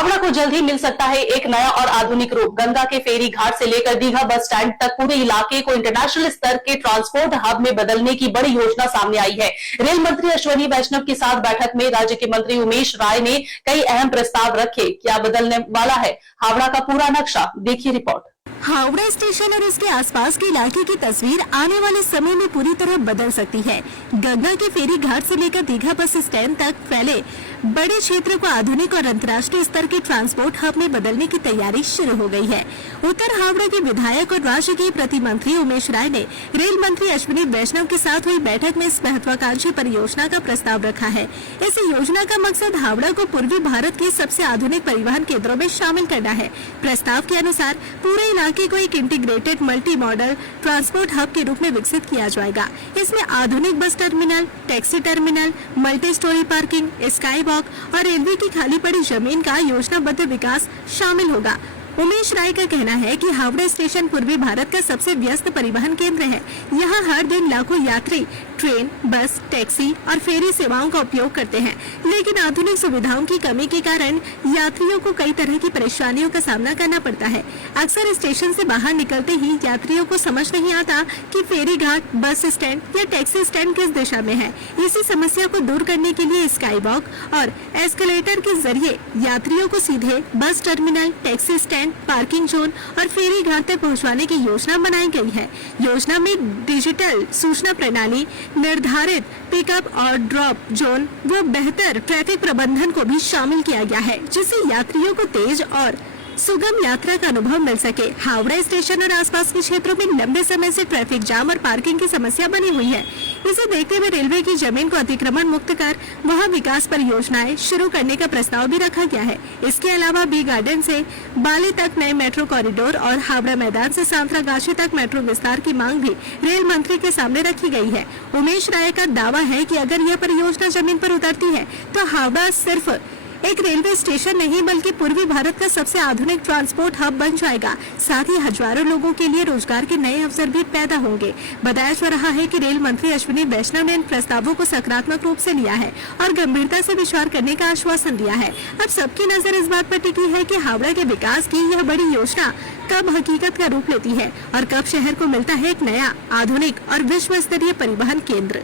हावड़ा को जल्द ही मिल सकता है एक नया और आधुनिक रूप। गंगा के फेरी घाट से लेकर दीघा बस स्टैंड तक पूरे इलाके को इंटरनेशनल स्तर के ट्रांसपोर्ट हब में बदलने की बड़ी योजना सामने आई है। रेल मंत्री अश्विनी वैष्णव के साथ बैठक में राज्य के मंत्री उमेश राय ने कई अहम प्रस्ताव रखे। क्या बदलने वाला है हावड़ा का पूरा नक्शा, देखिए रिपोर्ट। हावड़ा स्टेशन और उसके आसपास के इलाके की तस्वीर आने वाले समय में पूरी तरह बदल सकती है। गंगा के फेरी घाट से लेकर दीघा बस स्टैंड तक फैले बड़े क्षेत्र को आधुनिक और अंतर्राष्ट्रीय स्तर के ट्रांसपोर्ट हब में बदलने की तैयारी शुरू हो गई है। उत्तर हावड़ा के विधायक और राज्य के प्रतिमंत्री उमेश राय ने रेल मंत्री अश्विनी वैष्णव के साथ हुई बैठक में इस महत्वाकांक्षी परियोजना का प्रस्ताव रखा है। इस योजना का मकसद हावड़ा को पूर्वी भारत के सबसे आधुनिक परिवहन केंद्रों में शामिल करना है। प्रस्ताव के अनुसार पूरे इलाके को एक integrated multi modal transport hub के रूप में विकसित किया जाएगा। इसमें आधुनिक bus terminal, taxi terminal, multi storey parking, sky walk और रेलवे की खाली पड़ी जमीन का योजनाबद्ध विकास शामिल होगा। उमेश राय का कहना है कि हावड़ा स्टेशन पूर्वी भारत का सबसे व्यस्त परिवहन केंद्र है। यहाँ हर दिन लाखों यात्री ट्रेन, बस, टैक्सी और फेरी सेवाओं का उपयोग करते हैं, लेकिन आधुनिक सुविधाओं की कमी के कारण यात्रियों को कई तरह की परेशानियों का सामना करना पड़ता है। अक्सर स्टेशन से बाहर निकलते ही यात्रियों को समझ नहीं आता कि फेरी घाट, बस स्टैंड या टैक्सी स्टैंड किस दिशा में है। इसी समस्या को दूर करने के लिए स्काई वॉक और एस्केलेटर के जरिए यात्रियों को सीधे bus terminal, taxi stand, parking zone और फेरी घाट तक पहुंचवाने की योजना बनाई गई है। योजना में डिजिटल सूचना प्रणाली, निर्धारित पिकअप और ड्रॉप जोन व बेहतर ट्रैफिक प्रबंधन को भी शामिल किया गया है, जिससे यात्रियों को तेज और सुगम यात्रा का अनुभव मिल सके। हावड़ा स्टेशन और आसपास के क्षेत्रों में लंबे समय से ट्रैफिक जाम और पार्किंग की समस्या बनी हुई है। इसे देखते हुए रेलवे की जमीन को अतिक्रमण मुक्त कर वहां विकास परियोजनाएं शुरू करने का प्रस्ताव भी रखा गया है। इसके अलावा बी गार्डन से बाले तक नए मेट्रो कॉरिडोर और हावड़ा मैदान से सांतरागाछी तक मेट्रो विस्तार की मांग भी रेल मंत्री के सामने रखी गई है। उमेश राय का दावा है कि अगर यह परियोजना जमीन पर उतरती है तो हावड़ा सिर्फ एक रेलवे स्टेशन नहीं बल्कि पूर्वी भारत का सबसे आधुनिक ट्रांसपोर्ट हब बन जाएगा। साथ ही हजारों लोगों के लिए रोजगार के नए अवसर भी पैदा होंगे। बताया जा रहा है कि रेल मंत्री अश्विनी वैष्णव ने इन प्रस्तावों को सकारात्मक रूप से लिया है और गंभीरता से विचार करने का आश्वासन दिया है। अब सबकी नजर इस बात पर टिकी है कि हावड़ा के विकास की यह बड़ी योजना कब हकीकत का रूप लेती है और कब शहर को मिलता है एक नया, आधुनिक और विश्व स्तरीय परिवहन केंद्र।